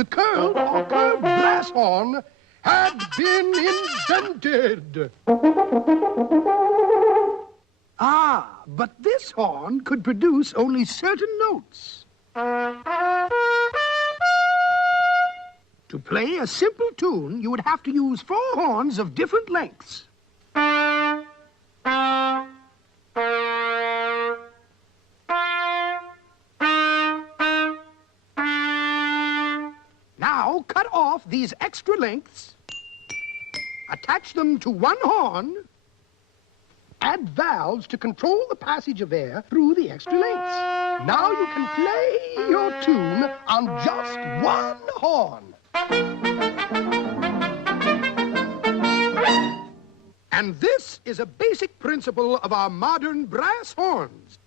the curled or curved brass horn had been invented. Ah, but this horn could produce only certain notes. To play a simple tune, you would have to use 4 horns of different lengths. Now, cut off these extra lengths, attach them to one horn, add valves to control the passage of air through the extra lengths. Now you can play your tune on just one horn. And this is a basic principle of our modern brass horns.